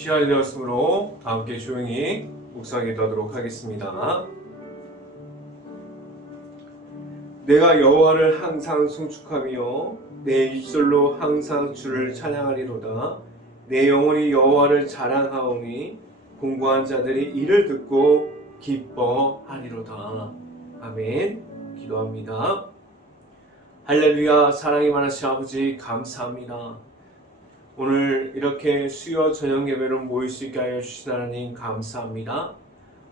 시간이 되었으므로 다 함께 조용히 묵상기도하도록 하겠습니다. 내가 여호와를 항상 송축하며 내 입술로 항상 주를 찬양하리로다. 내 영혼이 여호와를 자랑하오니 공고한 자들이 이를 듣고 기뻐하리로다. 아멘. 기도합니다. 할렐루야. 사랑이 많으신 아버지 감사합니다. 오늘 이렇게 수요 저녁 예배로 모일 수 있게 하여 주신 하나님 감사합니다.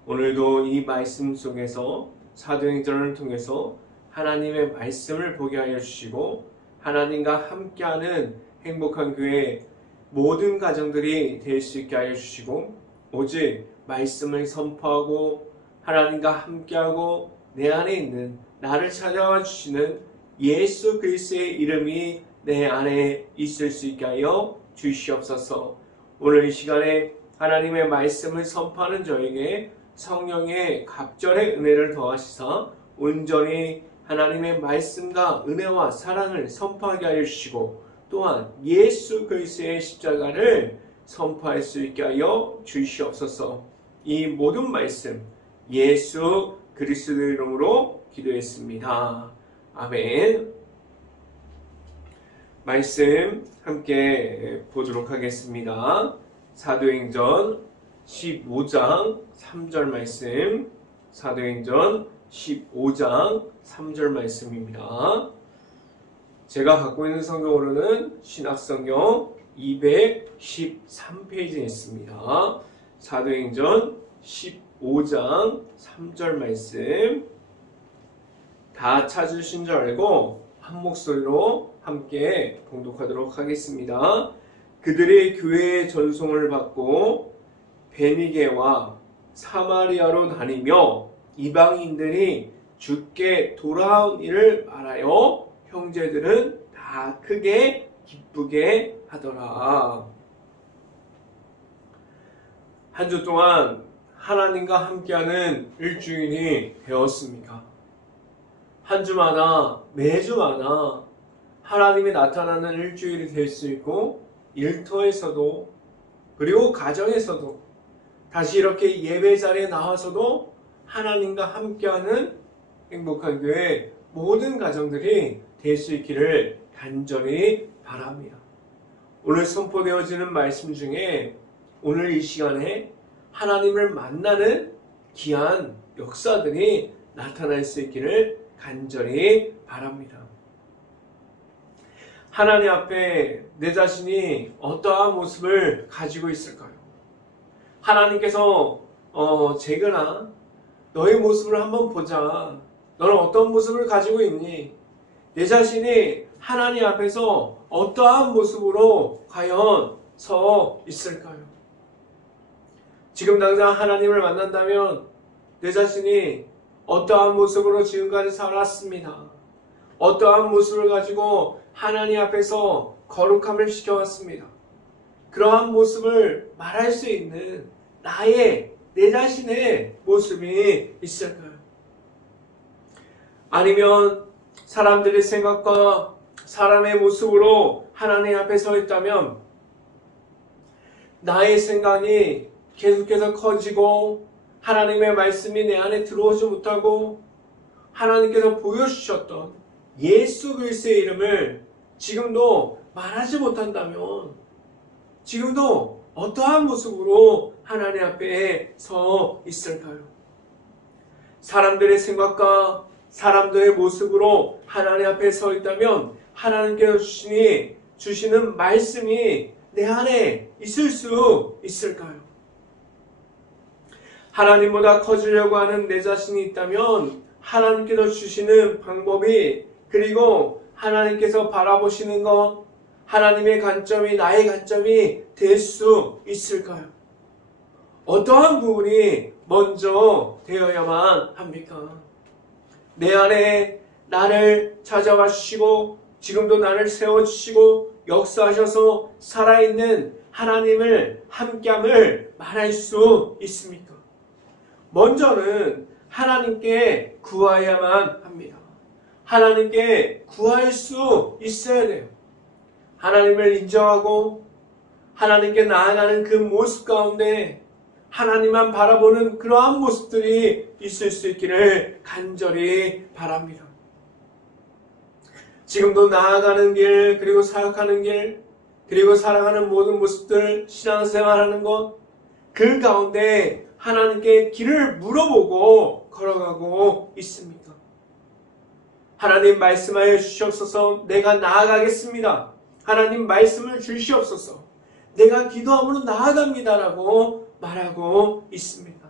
오늘도 이 말씀 속에서 사도행전을 통해서 하나님의 말씀을 보게 하여 주시고 하나님과 함께하는 행복한 교회 모든 가정들이 될 수 있게 하여 주시고 오직 말씀을 선포하고 하나님과 함께하고 내 안에 있는 나를 찾아와 주시는 예수 그리스도의 이름이 내 안에 있을 수 있게 하여 주시옵소서. 오늘 이 시간에 하나님의 말씀을 선포하는 저에게 성령의 갑절의 은혜를 더하시사 온전히 하나님의 말씀과 은혜와 사랑을 선포하게 하여 주시고 또한 예수 그리스도의 십자가를 선포할 수 있게 하여 주시옵소서. 이 모든 말씀 예수 그리스도의 이름으로 기도했습니다. 아멘. 말씀 함께 보도록 하겠습니다. 사도행전 15장 3절 말씀, 사도행전 15장 3절 말씀입니다. 제가 갖고 있는 성경으로는 신약성경 213페이지에 있습니다. 사도행전 15장 3절 말씀 다 찾으신 줄 알고 한 목소리로 함께 봉독하도록 하겠습니다. 그들이 교회의 전송을 받고 베니게와 사마리아로 다니며 이방인들이 주께 돌아온 일을 말하여 형제들은 다 크게 기쁘게 하더라. 한 주 동안 하나님과 함께하는 일주일이 되었습니다. 한 주마다 매주마다 하나님이 나타나는 일주일이 될 수 있고 일터에서도 그리고 가정에서도 다시 이렇게 예배 자리에 나와서도 하나님과 함께하는 행복한 교회 모든 가정들이 될 수 있기를 간절히 바랍니다. 오늘 선포되어지는 말씀 중에 오늘 이 시간에 하나님을 만나는 귀한 역사들이 나타날 수 있기를 간절히 바랍니다. 하나님 앞에 내 자신이 어떠한 모습을 가지고 있을까요? 하나님께서 재근아 너의 모습을 한번 보자. 너는 어떤 모습을 가지고 있니? 내 자신이 하나님 앞에서 어떠한 모습으로 과연 서 있을까요? 지금 당장 하나님을 만난다면 내 자신이 어떠한 모습으로 지금까지 살았습니다. 어떠한 모습을 가지고 하나님 앞에서 거룩함을 시켜왔습니다. 그러한 모습을 말할 수 있는 내 자신의 모습이 있을까요? 아니면 사람들의 생각과 사람의 모습으로 하나님 앞에 서 있다면 나의 생각이 계속해서 커지고 하나님의 말씀이 내 안에 들어오지 못하고 하나님께서 보여주셨던 예수 그리스도의 이름을 지금도 말하지 못한다면 지금도 어떠한 모습으로 하나님 앞에 서 있을까요? 사람들의 생각과 사람들의 모습으로 하나님 앞에 서 있다면 하나님께서 주시는 말씀이 내 안에 있을 수 있을까요? 하나님보다 커지려고 하는 내 자신이 있다면 하나님께서 주시는 방법이 그리고 하나님께서 바라보시는 것 하나님의 관점이 나의 관점이 될 수 있을까요? 어떠한 부분이 먼저 되어야만 합니까? 내 안에 나를 찾아와 주시고 지금도 나를 세워주시고 역사하셔서 살아있는 하나님을 함께함을 말할 수 있습니까? 먼저는 하나님께 구하여야만 합니다. 하나님께 구할 수 있어야 돼요. 하나님을 인정하고 하나님께 나아가는 그 모습 가운데 하나님만 바라보는 그러한 모습들이 있을 수 있기를 간절히 바랍니다. 지금도 나아가는 길, 그리고 사역하는 길, 그리고 살아가는 모든 모습들, 신앙생활하는 것, 그 가운데 하나님께 길을 물어보고 걸어가고 있습니까? 하나님 말씀하여 주시옵소서. 내가 나아가겠습니다. 하나님 말씀을 주시옵소서. 내가 기도함으로 나아갑니다라고 말하고 있습니다.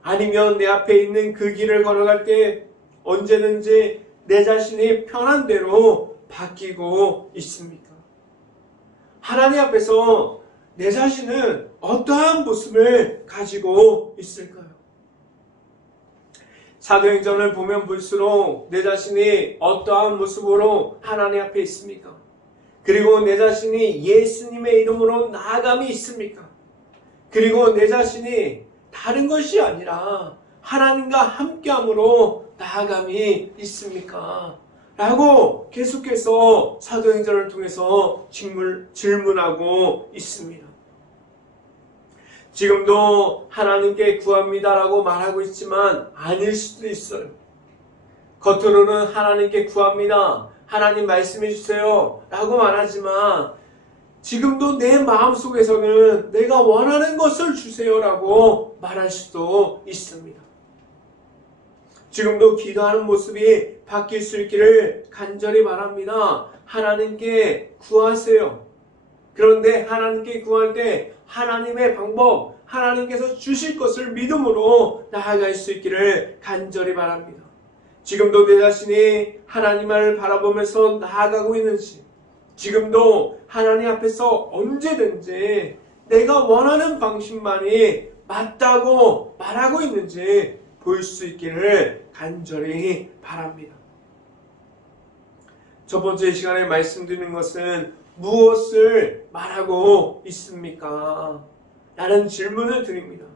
아니면 내 앞에 있는 그 길을 걸어갈 때 언제든지 내 자신이 편한 대로 바뀌고 있습니까? 하나님 앞에서 내 자신은 어떠한 모습을 가지고 있을까요? 사도행전을 보면 볼수록 내 자신이 어떠한 모습으로 하나님 앞에 있습니까? 그리고 내 자신이 예수님의 이름으로 나아감이 있습니까? 그리고 내 자신이 다른 것이 아니라 하나님과 함께함으로 나아감이 있습니까? 라고 계속해서 사도행전을 통해서 질문하고 있습니다. 지금도 하나님께 구합니다라고 말하고 있지만 아닐 수도 있어요. 겉으로는 하나님께 구합니다. 하나님 말씀해 주세요. 라고 말하지만 지금도 내 마음속에서는 내가 원하는 것을 주세요라고 말할 수도 있습니다. 지금도 기도하는 모습이 바뀔 수 있기를 간절히 바랍니다. 하나님께 구하세요. 그런데 하나님께 구할 때 하나님의 방법, 하나님께서 주실 것을 믿음으로 나아갈 수 있기를 간절히 바랍니다. 지금도 내 자신이 하나님을 바라보면서 나아가고 있는지, 지금도 하나님 앞에서 언제든지 내가 원하는 방식만이 맞다고 말하고 있는지 볼 수 있기를 간절히 바랍니다. 첫 번째 시간에 말씀드리는 것은 무엇을 말하고 있습니까? 라는 질문을 드립니다.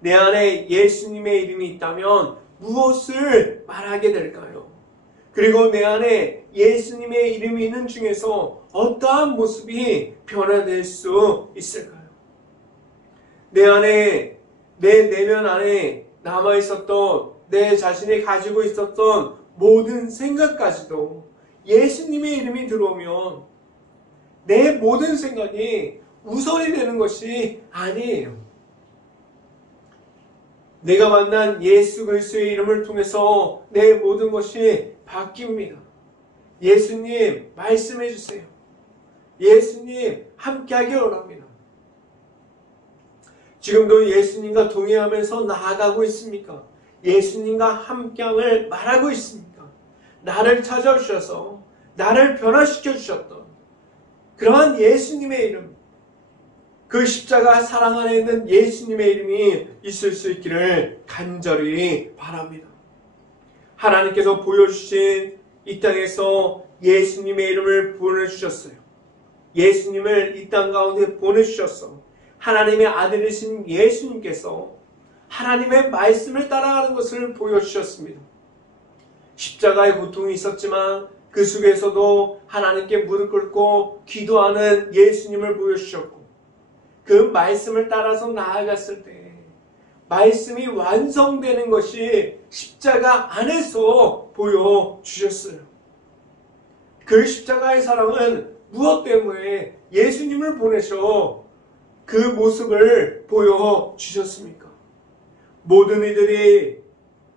내 안에 예수님의 이름이 있다면 무엇을 말하게 될까요? 그리고 내 안에 예수님의 이름이 있는 중에서 어떠한 모습이 변화될 수 있을까요? 내 안에, 내 내면 안에 남아있었던, 내 자신이 가지고 있었던 모든 생각까지도 예수님의 이름이 들어오면 내 모든 생각이 우선이 되는 것이 아니에요. 내가 만난 예수 그리스도의 이름을 통해서 내 모든 것이 바뀝니다. 예수님 말씀해 주세요. 예수님 함께하기 원합니다. 지금도 예수님과 동행하면서 나아가고 있습니까? 예수님과 함께함을 말하고 있습니까? 나를 찾아주셔서 나를 변화시켜 주셨던 그러한 예수님의 이름, 그 십자가 사랑 안에 있는 예수님의 이름이 있을 수 있기를 간절히 바랍니다. 하나님께서 보여주신 이 땅에서 예수님의 이름을 보내주셨어요. 예수님을 이 땅 가운데 보내주셨어. 하나님의 아들이신 예수님께서 하나님의 말씀을 따라가는 것을 보여주셨습니다. 십자가의 고통이 있었지만 그 속에서도 하나님께 무릎 꿇고 기도하는 예수님을 보여주셨고, 그 말씀을 따라서 나아갔을 때 말씀이 완성되는 것이 십자가 안에서 보여주셨어요. 그 십자가의 사랑은 무엇 때문에 예수님을 보내셔 그 모습을 보여주셨습니까? 모든 이들이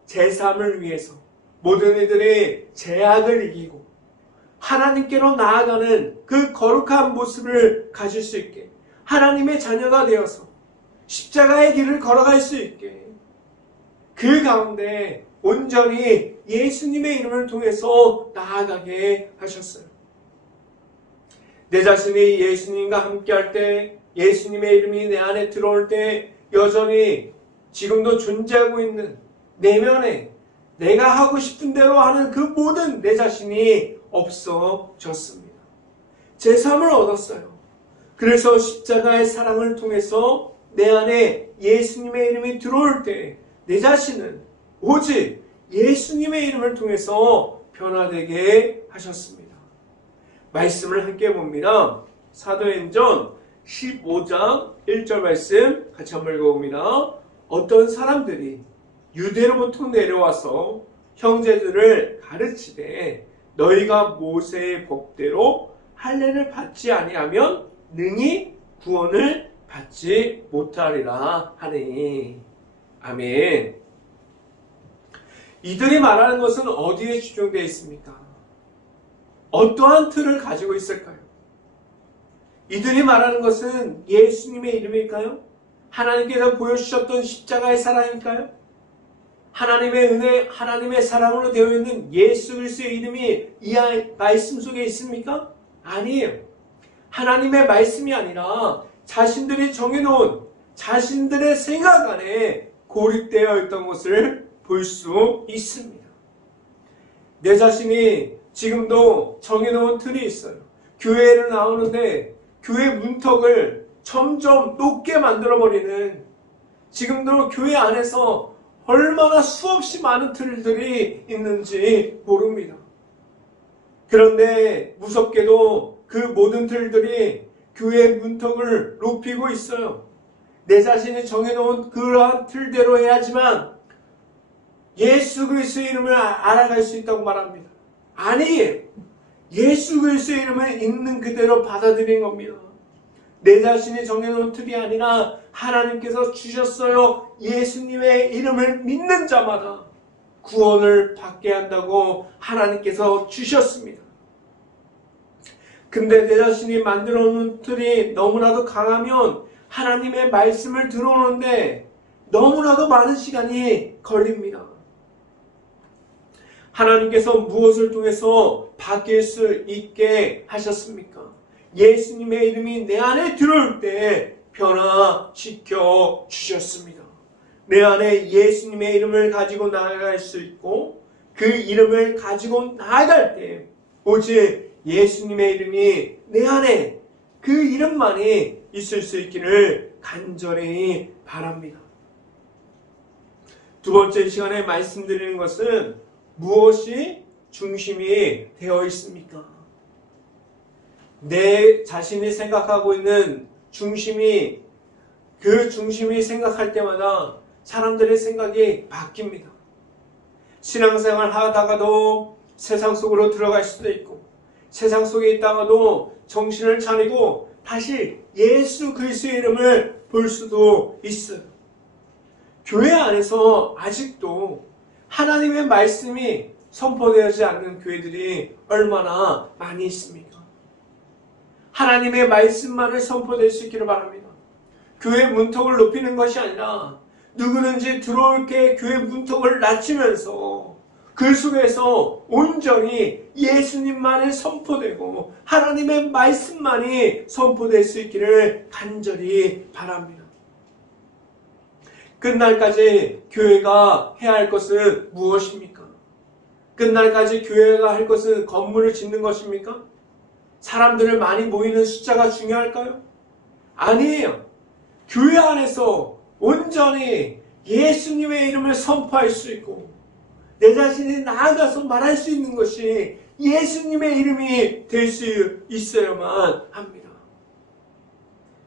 제 삶을 위해서, 모든 이들이 죄악을 이기고 하나님께로 나아가는 그 거룩한 모습을 가질 수 있게, 하나님의 자녀가 되어서 십자가의 길을 걸어갈 수 있게, 그 가운데 온전히 예수님의 이름을 통해서 나아가게 하셨어요. 내 자신이 예수님과 함께할 때, 예수님의 이름이 내 안에 들어올 때 여전히 지금도 존재하고 있는 내면에 내가 하고 싶은 대로 하는 그 모든 내 자신이 없어졌습니다. 제 삶을 얻었어요. 그래서 십자가의 사랑을 통해서 내 안에 예수님의 이름이 들어올 때 내 자신은 오직 예수님의 이름을 통해서 변화되게 하셨습니다. 말씀을 함께 봅니다. 사도행전 15장 1절 말씀 같이 한번 읽어봅니다. 어떤 사람들이 유대로부터 내려와서 형제들을 가르치되 너희가 모세의 법대로 할례를 받지 아니하면 능히 구원을 받지 못하리라 하니. 아멘. 이들이 말하는 것은 어디에 집중되어 있습니까? 어떠한 틀을 가지고 있을까요? 이들이 말하는 것은 예수님의 이름일까요? 하나님께서 보여주셨던 십자가의 사랑일까요? 하나님의 은혜, 하나님의 사랑으로 되어 있는 예수 그리스도의 이름이 이 말씀 속에 있습니까? 아니에요. 하나님의 말씀이 아니라 자신들이 정해놓은 자신들의 생각 안에 고립되어 있던 것을 볼 수 있습니다. 내 자신이 지금도 정해놓은 틀이 있어요. 교회를 나오는데 교회 문턱을 점점 높게 만들어버리는, 지금도 교회 안에서 얼마나 수없이 많은 틀들이 있는지 모릅니다. 그런데 무섭게도 그 모든 틀들이 교회 문턱을 높이고 있어요. 내 자신이 정해놓은 그러한 틀대로 해야지만 예수 그리스도의 이름을 알아갈 수 있다고 말합니다. 아니에요. 예수 그리스도의 이름을 있는 그대로 받아들인 겁니다. 내 자신이 정해놓은 틀이 아니라 하나님께서 주셨어요. 예수님의 이름을 믿는 자마다 구원을 받게 한다고 하나님께서 주셨습니다. 근데 내 자신이 만들어 놓은 틀이 너무나도 강하면 하나님의 말씀을 들어오는데 너무나도 많은 시간이 걸립니다. 하나님께서 무엇을 통해서 바뀔 수 있게 하셨습니까? 예수님의 이름이 내 안에 들어올 때 변화시켜 주셨습니다. 내 안에 예수님의 이름을 가지고 나아갈 수 있고 그 이름을 가지고 나아갈 때 오직 예수님의 이름이 내 안에 그 이름만이 있을 수 있기를 간절히 바랍니다. 두 번째 시간에 말씀드리는 것은 무엇이 중심이 되어 있습니까? 내 자신이 생각하고 있는 중심이, 그 중심이 생각할 때마다 사람들의 생각이 바뀝니다. 신앙생활 하다가도 세상 속으로 들어갈 수도 있고, 세상 속에 있다가도 정신을 차리고 다시 예수 그리스도의 이름을 볼 수도 있어요. 교회 안에서 아직도 하나님의 말씀이 선포되지 않는 교회들이 얼마나 많이 있습니까? 하나님의 말씀만을 선포될 수 있기를 바랍니다. 교회 문턱을 높이는 것이 아니라 누구든지 들어올 게 교회 문턱을 낮추면서 그 속에서 온전히 예수님만이 선포되고 하나님의 말씀만이 선포될 수 있기를 간절히 바랍니다. 끝날까지 교회가 해야 할 것은 무엇입니까? 끝날까지 교회가 할 것은 건물을 짓는 것입니까? 사람들을 많이 모이는 숫자가 중요할까요? 아니에요. 교회 안에서 온전히 예수님의 이름을 선포할 수 있고 내 자신이 나아가서 말할 수 있는 것이 예수님의 이름이 될 수 있어야만 합니다.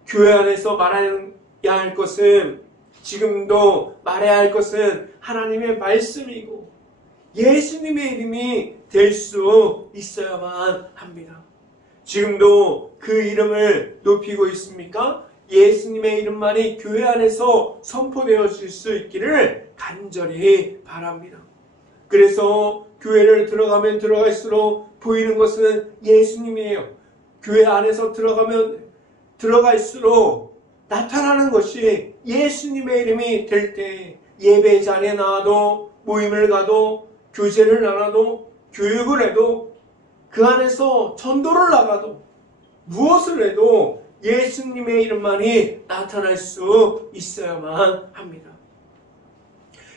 교회 안에서 말해야 할 것은, 지금도 말해야 할 것은 하나님의 말씀이고 예수님의 이름이 될 수 있어야만 합니다. 지금도 그 이름을 높이고 있습니까? 예수님의 이름만이 교회 안에서 선포되어질 수 있기를 간절히 바랍니다. 그래서 교회를 들어가면 들어갈수록 보이는 것은 예수님이에요. 교회 안에서 들어갈수록 나타나는 것이 예수님의 이름이 될 때 예배 자리에 나와도, 모임을 가도, 교제를 나눠도, 교육을 해도, 그 안에서 전도를 나가도, 무엇을 해도 예수님의 이름만이 나타날 수 있어야만 합니다.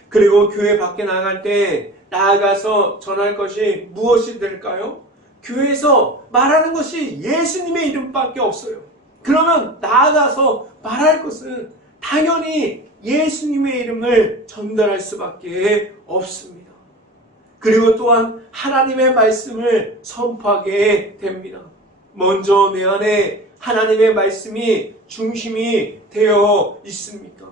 그리고 교회 밖에 나갈 때 나아가서 전할 것이 무엇이 될까요? 교회에서 말하는 것이 예수님의 이름밖에 없어요. 그러면 나아가서 말할 것은 당연히 예수님의 이름을 전달할 수밖에 없습니다. 그리고 또한 하나님의 말씀을 선포하게 됩니다. 먼저 내 안에 하나님의 말씀이 중심이 되어 있습니까?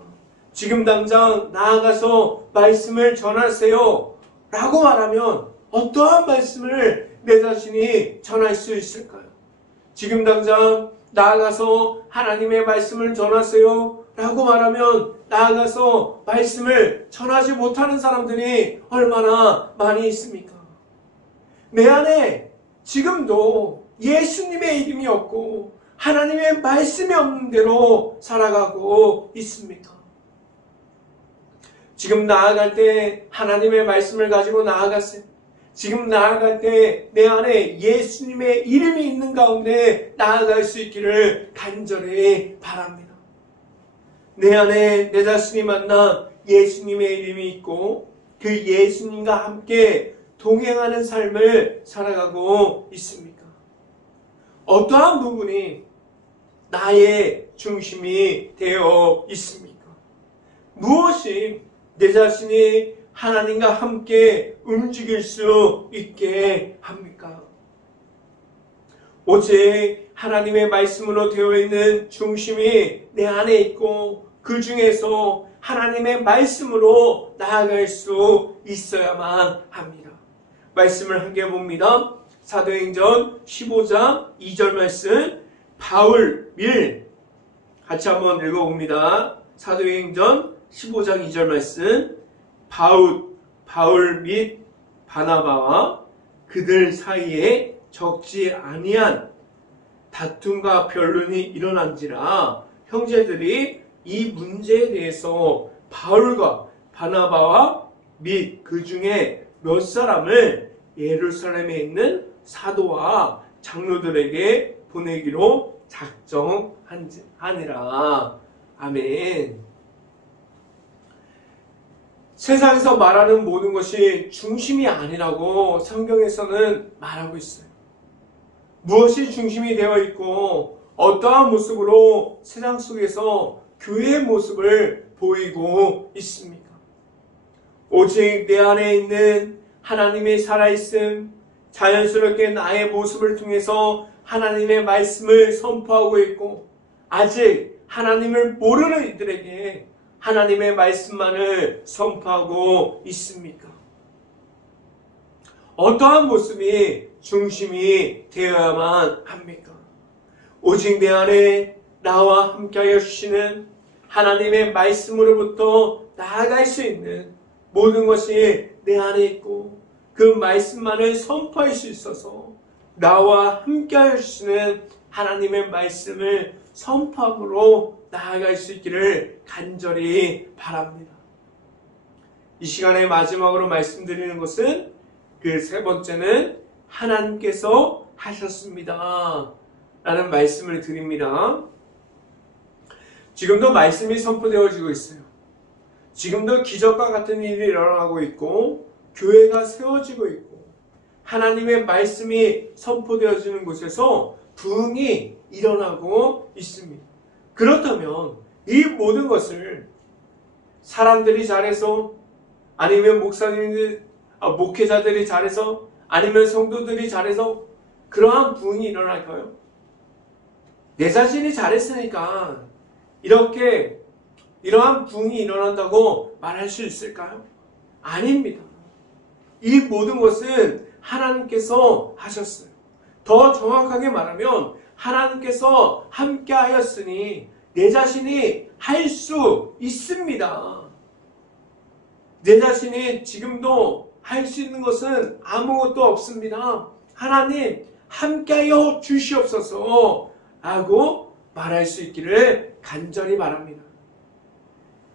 지금 당장 나아가서 말씀을 전하세요 라고 말하면 어떠한 말씀을 내 자신이 전할 수 있을까요? 지금 당장 나아가서 하나님의 말씀을 전하세요 라고 말하면 나아가서 말씀을 전하지 못하는 사람들이 얼마나 많이 있습니까? 내 안에 지금도 예수님의 이름이 없고 하나님의 말씀이 없는 대로 살아가고 있습니까? 지금 나아갈 때 하나님의 말씀을 가지고 나아가세요. 지금 나아갈 때 내 안에 예수님의 이름이 있는 가운데 나아갈 수 있기를 간절히 바랍니다. 내 안에 내 자신이 만나 예수님의 이름이 있고 그 예수님과 함께 동행하는 삶을 살아가고 있습니까? 어떠한 부분이 나의 중심이 되어 있습니까? 무엇이 내 자신이 하나님과 함께 움직일 수 있게 합니까? 오직 하나님의 말씀으로 되어 있는 중심이 내 안에 있고 그 중에서 하나님의 말씀으로 나아갈 수 있어야만 합니다. 말씀을 함께 봅니다. 사도행전 15장 2절 말씀, 바울 밀 같이 한번 읽어봅니다. 사도행전 15장 2절 말씀, 바울 및 바나바와 그들 사이에 적지 아니한 다툼과 변론이 일어난지라 형제들이 이 문제에 대해서 바울과 바나바와 및 그 중에 몇 사람을 예루살렘에 있는 사도와 장로들에게 보내기로 작정하니라. 아멘. 세상에서 말하는 모든 것이 중심이 아니라고 성경에서는 말하고 있어요. 무엇이 중심이 되어 있고 어떠한 모습으로 세상 속에서 교회의 모습을 보이고 있습니까? 오직 내 안에 있는 하나님의 살아있음, 자연스럽게 나의 모습을 통해서 하나님의 말씀을 선포하고 있고 아직 하나님을 모르는 이들에게 하나님의 말씀만을 선포하고 있습니까? 어떠한 모습이 중심이 되어야만 합니까? 오직 내 안에 나와 함께하여 주시는 하나님의 말씀으로부터 나아갈 수 있는 모든 것이 내 안에 있고 그 말씀만을 선포할 수 있어서 나와 함께하여 주시는 하나님의 말씀을 선포함으로 나아갈 수 있기를 간절히 바랍니다. 이 시간에 마지막으로 말씀드리는 것은 그 세 번째는 하나님께서 하셨습니다 라는 말씀을 드립니다. 지금도 말씀이 선포되어지고 있어요. 지금도 기적과 같은 일이 일어나고 있고 교회가 세워지고 있고 하나님의 말씀이 선포되어지는 곳에서 부흥이 일어나고 있습니다. 그렇다면 이 모든 것을 사람들이 잘해서 아니면 목회자들이 잘해서 아니면 성도들이 잘해서 그러한 부흥이 일어날까요? 내 자신이 잘했으니까 이러한 부흥이 일어난다고 말할 수 있을까요? 아닙니다. 이 모든 것은 하나님께서 하셨어요. 더 정확하게 말하면 하나님께서 함께 하였으니 내 자신이 할 수 있습니다. 내 자신이 지금도 할 수 있는 것은 아무것도 없습니다. 하나님 함께하여 주시옵소서 라고 말할 수 있기를 간절히 바랍니다.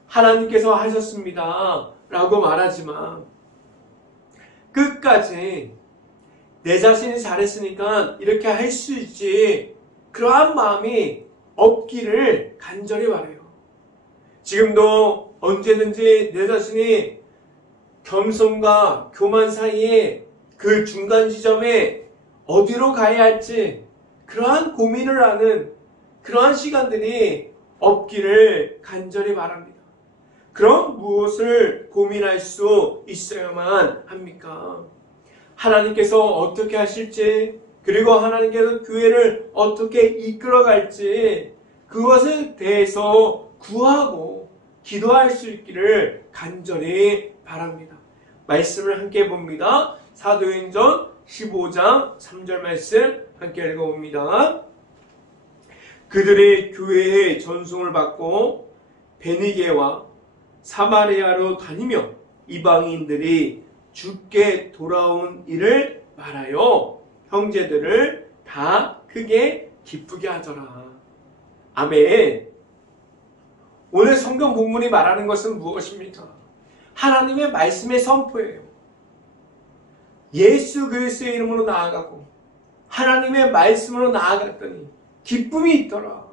하나님께서 하셨습니다 라고 말하지만 끝까지 내 자신이 잘했으니까 이렇게 할 수 있지 그러한 마음이 없기를 간절히 바라요. 지금도 언제든지 내 자신이 겸손과 교만 사이에 그 중간 지점에 어디로 가야 할지 그러한 고민을 하는 그러한 시간들이 없기를 간절히 바랍니다. 그럼 무엇을 고민할 수 있어야만 합니까? 하나님께서 어떻게 하실지 그리고 하나님께서 교회를 어떻게 이끌어갈지 그것에 대해서 구하고 기도할 수 있기를 간절히 바랍니다. 말씀을 함께 봅니다. 사도행전 15장 3절 말씀 함께 읽어봅니다. 그들의 교회의 전송을 받고 베니게와 사마리아로 다니며 이방인들이 주께 돌아온 일을 말하여 형제들을 다 크게 기쁘게 하더라. 아멘. 오늘 성경 본문이 말하는 것은 무엇입니까? 하나님의 말씀의 선포예요. 예수 그리스도의 이름으로 나아가고 하나님의 말씀으로 나아갔더니 기쁨이 있더라.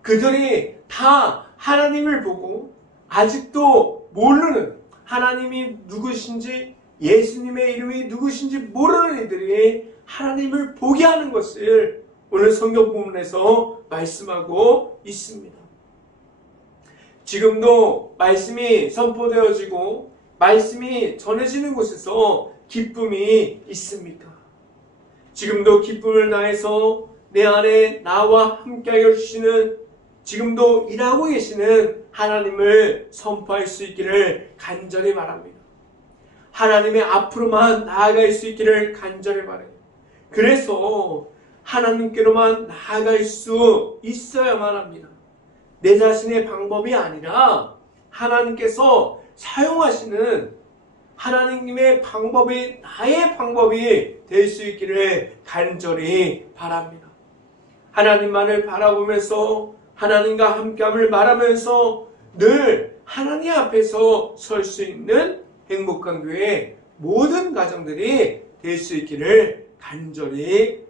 그들이 다 하나님을 보고 아직도 모르는 하나님이 누구신지 예수님의 이름이 누구신지 모르는 이들이 하나님을 보게 하는 것을 오늘 성경 본문에서 말씀하고 있습니다. 지금도 말씀이 선포되어지고 말씀이 전해지는 곳에서 기쁨이 있습니까? 지금도 기쁨을 다해서 내 안에 나와 함께하여 주시는 지금도 일하고 계시는 하나님을 선포할 수 있기를 간절히 바랍니다. 하나님의 앞으로만 나아갈 수 있기를 간절히 바라요. 그래서 하나님께로만 나아갈 수 있어야만 합니다. 내 자신의 방법이 아니라 하나님께서 사용하시는 하나님의 방법이 나의 방법이 될 수 있기를 간절히 바랍니다. 하나님만을 바라보면서 하나님과 함께함을 말하면서 늘 하나님 앞에서 설 수 있는 행복한 교회 모든 가정들이 될 수 있기를 간절히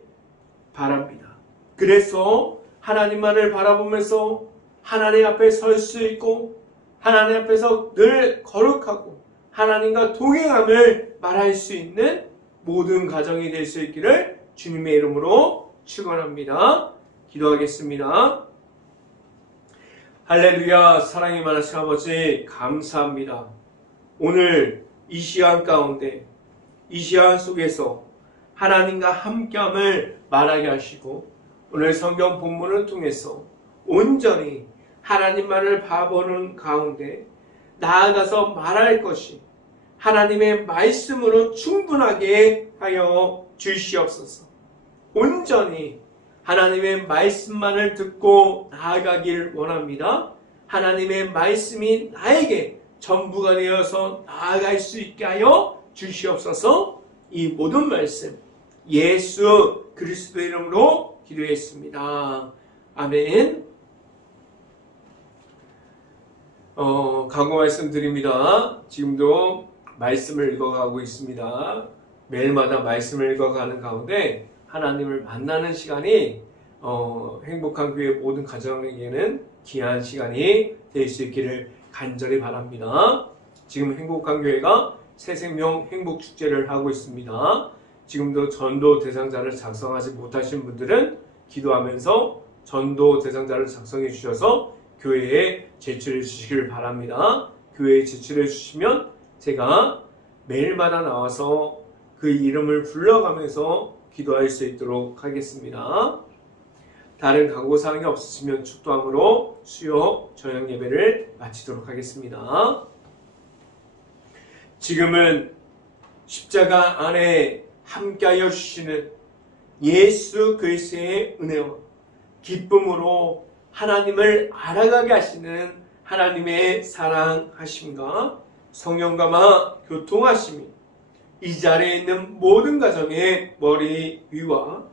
바랍니다. 그래서 하나님만을 바라보면서 하나님 앞에 설 수 있고 하나님 앞에서 늘 거룩하고 하나님과 동행함을 말할 수 있는 모든 가정이 될 수 있기를 주님의 이름으로 축원합니다. 기도하겠습니다. 할렐루야. 사랑이 많으신 아버지 감사합니다. 오늘 이 시간 가운데 이 시간 속에서 하나님과 함께함을 말하게 하시고 오늘 성경 본문을 통해서 온전히 하나님만을 바라보는 가운데 나아가서 말할 것이 하나님의 말씀으로 충분하게 하여 주시옵소서. 온전히 하나님의 말씀만을 듣고 나아가길 원합니다. 하나님의 말씀이 나에게 전부가 되어서 나아갈 수 있게 하여 주시옵소서. 이 모든 말씀 예수 그리스도의 이름으로 기도했습니다. 아멘. 강구 말씀드립니다. 지금도 말씀을 읽어가고 있습니다. 매일마다 말씀을 읽어가는 가운데 하나님을 만나는 시간이 행복한 교회 모든 가정에게는 귀한 시간이 될 수 있기를 간절히 바랍니다. 지금 행복한 교회가 새생명 행복축제를 하고 있습니다. 지금도 전도 대상자를 작성하지 못하신 분들은 기도하면서 전도 대상자를 작성해 주셔서 교회에 제출해 주시길 바랍니다. 교회에 제출해 주시면 제가 매일마다 나와서 그 이름을 불러가면서 기도할 수 있도록 하겠습니다. 다른 강구사항이 없으시면 축도함으로 수요 저녁 예배를 마치도록 하겠습니다. 지금은 십자가 안에 함께하여 주시는 예수 그리스도의 은혜와 기쁨으로 하나님을 알아가게 하시는 하나님의 사랑하심과 성령감화 교통하심이 이 자리에 있는 모든 가정의 머리 위와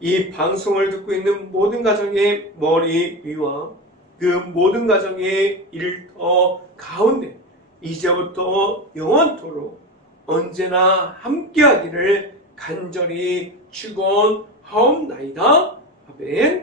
이 방송을 듣고 있는 모든 가정의 머리 위와 그 모든 가정의 일터 가운데 이제부터 영원토록 언제나 함께하기를 간절히 축원하옵나이다. 아멘.